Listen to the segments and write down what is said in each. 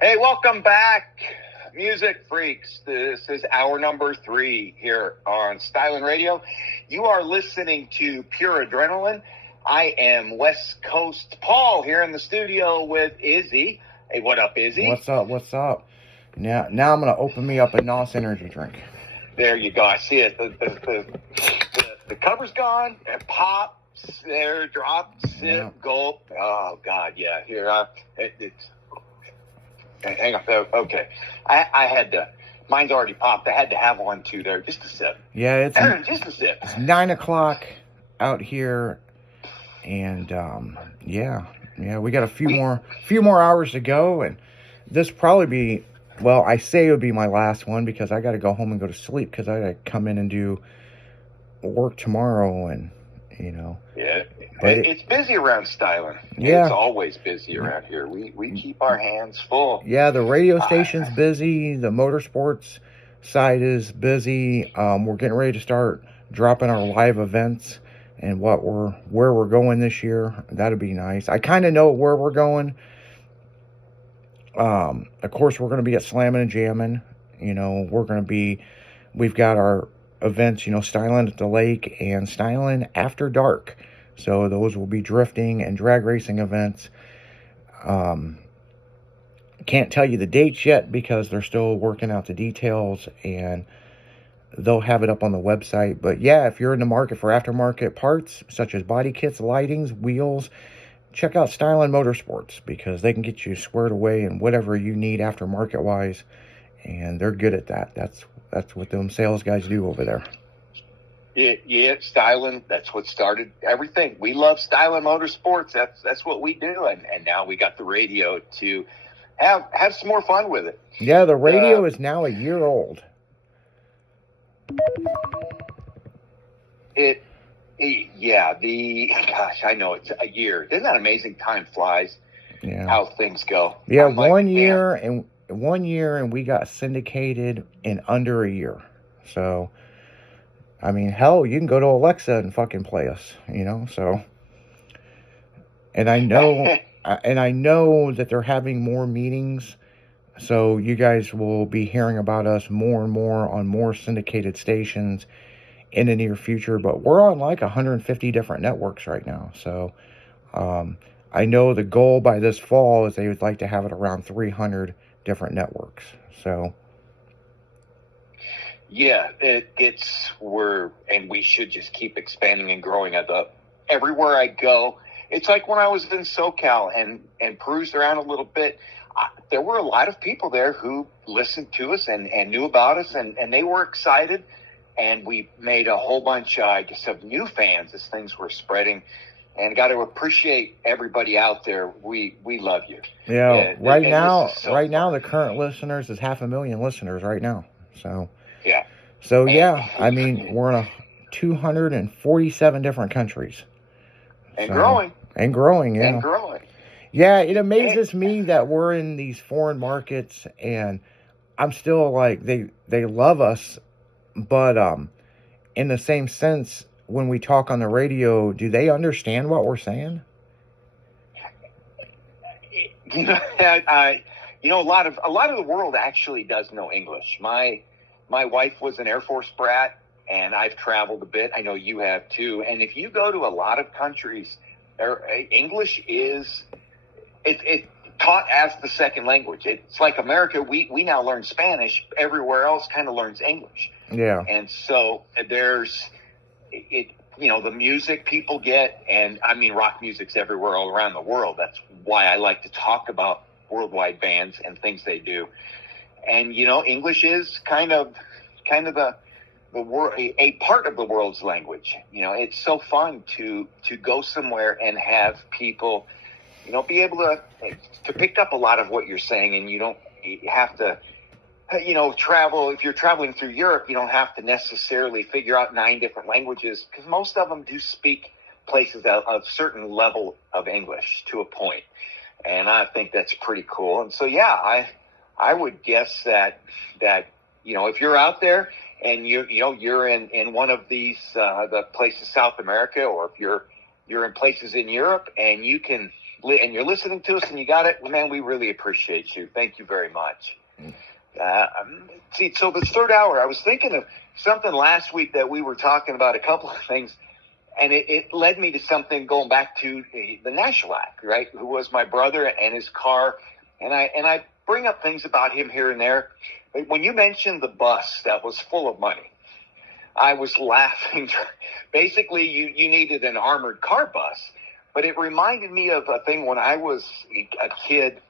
Hey, welcome back, music freaks. This is hour number 3 here on Stylin' Radio. You are listening to Pure Adrenaline. I am West Coast Paul here in the studio with Izzy. Hey, what up, Izzy? What's up? What's up? Now I'm gonna open me up a NOS energy drink. There you go. I see it. The cover's gone. It pops. There, drop, sip, Yeah. gulp. Oh God, yeah. Here, it's. Hang on. Okay, I had to. Mine's already popped. I had to have one too. There, just a sip. Yeah, it's Just a sip. it's 9 o'clock out here, and yeah, we got a few more hours to go, and this probably be, well, I say it would be my last one because I got to go home and go to sleep because I got to come in and do work tomorrow, and Yeah, But it's busy around Stylin'. Yeah. It's always busy around here. We keep our hands full. Yeah, the radio station's busy. The motorsports side is busy. We're getting ready to start dropping our live events and where we're going this year. That'd be nice. I kind of know where we're going. Of course, we're going to be at Slammin' and Jammin'. We've got our events, Stylin' at the Lake and Stylin' After Dark. So those will be drifting and drag racing events. Can't tell you the dates yet because they're still working out the details, and they'll have it up on the website. But yeah, if you're in the market for aftermarket parts such as body kits, lightings, wheels, check out Stylin' Motorsports because they can get you squared away in whatever you need aftermarket wise, and they're good at that. That's what them sales guys do over there. Yeah, Stylin', that's what started everything. We love Stylin' Motorsports. That's what we do, and now we got the radio to have some more fun with it. Yeah, the radio is now a year old. Gosh, I know it's a year. Isn't that amazing? Time flies. Yeah. How things go. Yeah, I'm like, 1 year and we got syndicated in under a year. So, I mean, hell, you can go to Alexa and fucking play us, so. And I know that they're having more meetings, so you guys will be hearing about us more and more on more syndicated stations in the near future. But we're on like 150 different networks right now. So I know the goal by this fall is they would like to have it around 300 different networks. So. Yeah, we should just keep expanding and growing. Everywhere I go, it's like when I was in SoCal and cruised around a little bit, there were a lot of people there who listened to us and knew about us, and they were excited. And we made a whole bunch, of new fans as things were spreading. And got to appreciate everybody out there. We love you. Yeah, right now, the current listeners is 500,000 listeners right now. So. Yeah. So yeah, I mean, we're in 247 different countries. And growing. And growing, yeah. And growing. Yeah, it amazes me that we're in these foreign markets, and I'm still like, they love us, but in the same sense, when we talk on the radio, do they understand what we're saying? A lot of the world actually does know English. My wife was an Air Force brat, and I've traveled a bit. I know you have too. And if you go to a lot of countries, English is it's taught as the second language. It's like America. We now learn Spanish. Everywhere else kind of learns English. Yeah. And so there's the music people get, and I mean rock music's everywhere all around the world. That's why I like to talk about worldwide bands and things they do. And English is kind of the world, a part of the world's language. It's so fun to go somewhere and have people, be able to pick up a lot of what you're saying, and you have to, travel. If you're traveling through Europe, you don't have to necessarily figure out 9 different languages because most of them do speak places at a certain level of English to a point, and I think that's pretty cool. And so I would guess that if you're out there and you're in one of these the places South America, or if you're in places in Europe and you can and you're listening to us and you got it, man, we really appreciate you. Thank you very much. See, so the third hour, I was thinking of something last week that we were talking about, a couple of things, and it led me to something going back to the Nashwack, right, who was my brother and his car. And I bring up things about him here and there. But when you mentioned the bus that was full of money, I was laughing. Basically, you needed an armored car bus. But it reminded me of a thing when I was a kid,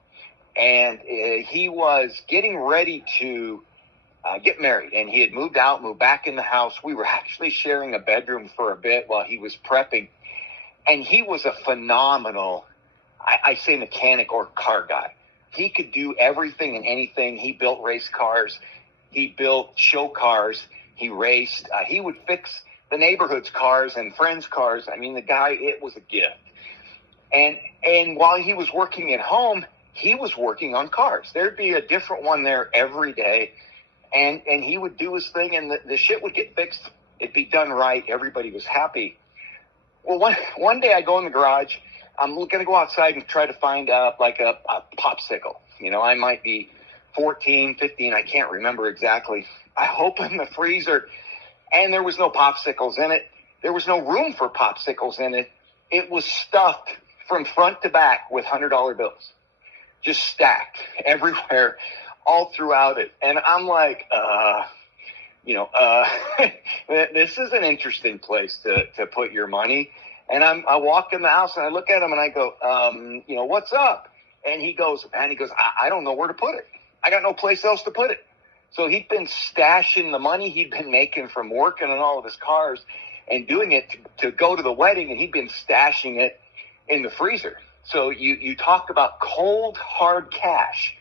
and he was getting ready to get married. And he had moved back in the house. We were actually sharing a bedroom for a bit while he was prepping. And he was a phenomenal, I say mechanic or car guy. He could do everything and anything. He built race cars. He built show cars. He raced. He would fix the neighborhood's cars and friends' cars. I mean, the guy, it was a gift. And while he was working at home, he was working on cars. There'd be a different one there every day. And he would do his thing, and the shit would get fixed. It'd be done right. Everybody was happy. Well, one day I go in the garage. I'm going to go outside and try to find like a popsicle. You know, I might be 14, 15. I can't remember exactly. I opened the freezer, and there was no popsicles in it. There was no room for popsicles in it. It was stuffed from front to back with $100 bills, just stacked everywhere, all throughout it. And I'm like, this is an interesting place to put your money. And I walk in the house and I look at him and I go, what's up? And he goes, I don't know where to put it. I got no place else to put it. So he'd been stashing the money he'd been making from working on all of his cars and doing it to go to the wedding, and he'd been stashing it in the freezer. So you talk about cold, hard cash,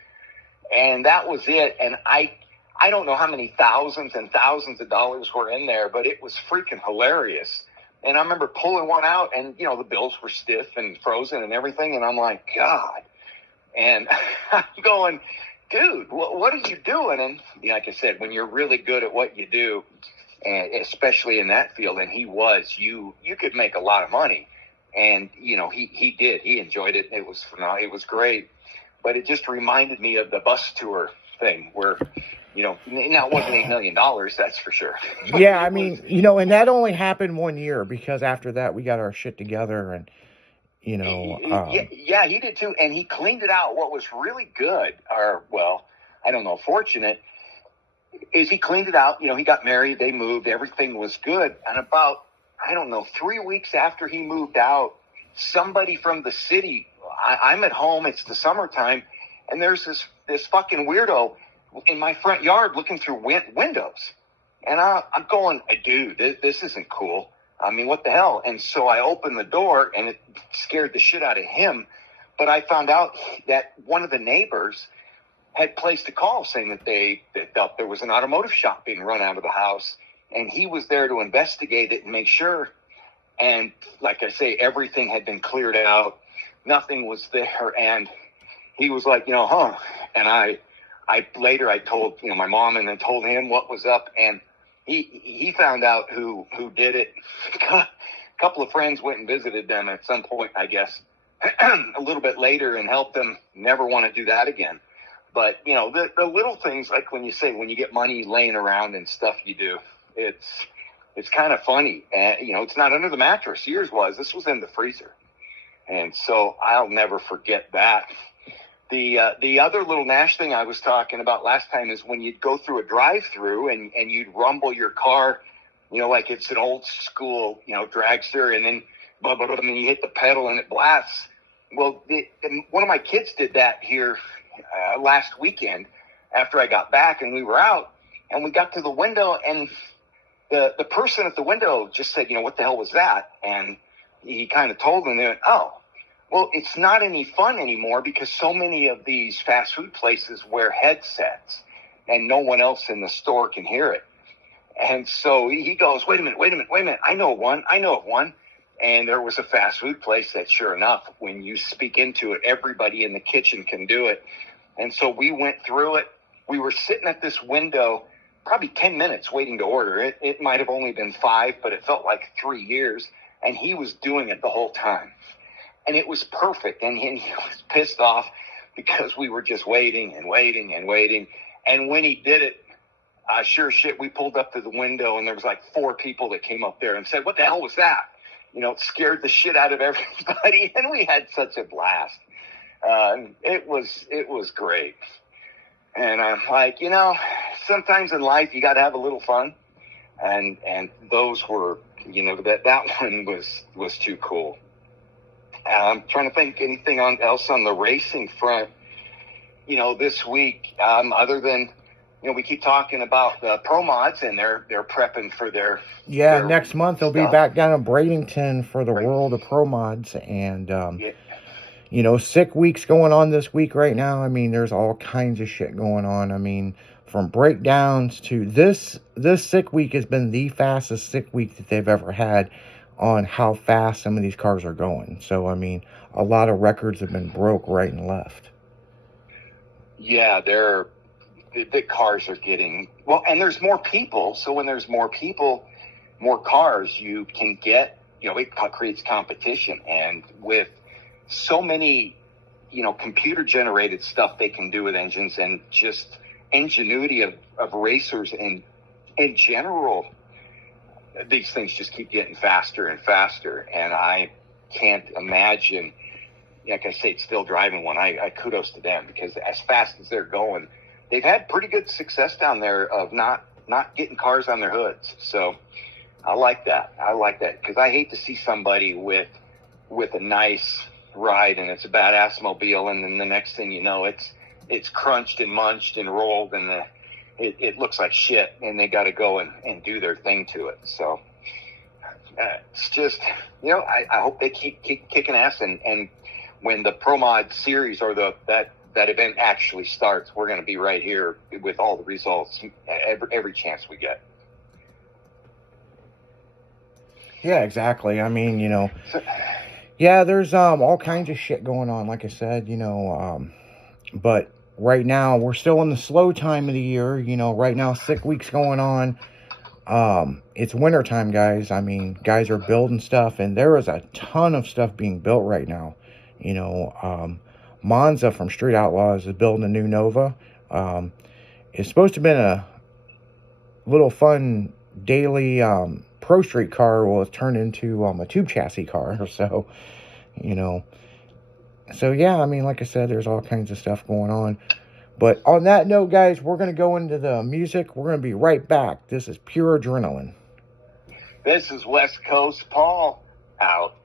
and that was it. And I don't know how many thousands and thousands of dollars were in there, but it was freaking hilarious. And I remember pulling one out, and, the bills were stiff and frozen and everything. And I'm like, God. And I'm going, dude, what are you doing? And like I said, when you're really good at what you do, and especially in that field, and he was, you could make a lot of money. And, he did. He enjoyed it. It was phenomenal. It was great. But it just reminded me of the bus tour thing where, now it wasn't $8 million, that's for sure. Yeah, I mean, and that only happened 1 year, because after that we got our shit together, and, yeah, he did too. And he cleaned it out. What was really good, fortunate, is he cleaned it out. He got married, they moved, everything was good. And about, 3 weeks after he moved out, somebody from the city, I'm at home, it's the summertime, and there's this fucking weirdo in my front yard looking through windows. And I'm going, dude, this isn't cool. I mean, what the hell? And so I opened the door, and it scared the shit out of him. But I found out that one of the neighbors had placed a call saying that they felt there was an automotive shop being run out of the house. And he was there to investigate it and make sure. And like I say, everything had been cleared out. Nothing was there. And he was like, And I later told, my mom, and then told him what was up. And he found out who did it. A couple of friends went and visited them at some point, I guess, a little bit later, and helped them. Never want to do that again. But, the little things, like when you get money laying around and stuff you do, it's kind of funny. And, it's not under the mattress. Yours was. This was in the freezer. And so I'll never forget that. The other little Nash thing I was talking about last time is when you'd go through a drive-through and you'd rumble your car, like it's an old school, dragster, and then and then you hit the pedal and it blasts. Well, one of my kids did that here last weekend after I got back, and we were out, and we got to the window, and the person at the window just said, what the hell was that? And he kind of told them, they went, oh. Well, it's not any fun anymore because so many of these fast food places wear headsets and no one else in the store can hear it. And so he goes, wait a minute. I know of one. And there was a fast food place that, sure enough, when you speak into it, everybody in the kitchen can do it. And so we went through it. We were sitting at this window probably 10 minutes waiting to order. It might have only been 5, but it felt like 3 years. And he was doing it the whole time. and it was perfect. And he was pissed off because we were just waiting and waiting and waiting. And when he did it, sure shit, we pulled up to the window and there was like 4 people that came up there and said, "What the hell was that?" You know, it scared the shit out of everybody, and we had such a blast. It was great. And I'm like, you know, sometimes in life you got to have a little fun, and those were, you know, that one was too cool. I'm trying to think anything else on the racing front, you know, this week, other than, you know, we keep talking about the Pro Mods, and they're prepping for their next month they'll be back down in Bradenton for the World of Pro Mods, and you know, sick weeks going on this week right now. I mean, there's all kinds of shit going on. I mean, from breakdowns to this sick week has been the fastest sick week that they've ever had on how fast some of these cars are going. So, I mean, a lot of records have been broke right and left. Yeah, the cars are getting, well, and there's more people. So when there's more people, more cars, you can get, you know, it creates competition. And with so many, you know, computer generated stuff they can do with engines, and just ingenuity of racers in general, these things just keep getting faster and faster. And I can't imagine, like I say, still driving one. I kudos to them, because as fast as they're going, they've had pretty good success down there of not getting cars on their hoods. So I like that. Because I hate to see somebody with a nice ride and it's a badass mobile, and then the next thing you know, it's crunched and munched and rolled, and it looks like shit, and they got to go and do their thing to it. So it's just, you know, I hope they keep kicking ass, and when the Pro Mod series or that event actually starts, we're going to be right here with all the results every chance we get. Yeah, exactly. I mean, you know, yeah, there's all kinds of shit going on, like I said, you know, but right now we're still in the slow time of the year. You know, right now sick weeks going on. It's winter time, guys. I mean, guys are building stuff, and there is a ton of stuff being built right now. You know, Monza from Street Outlaws is building a new Nova. It's supposed to have been a little fun daily Pro Street car. Well, it's turned into a tube chassis car. So, you know, so yeah, I mean, like I said, there's all kinds of stuff going on. But on that note, guys, we're going to go into the music. We're going to be right back. This is Pure Adrenaline. This is West Coast Paul, out.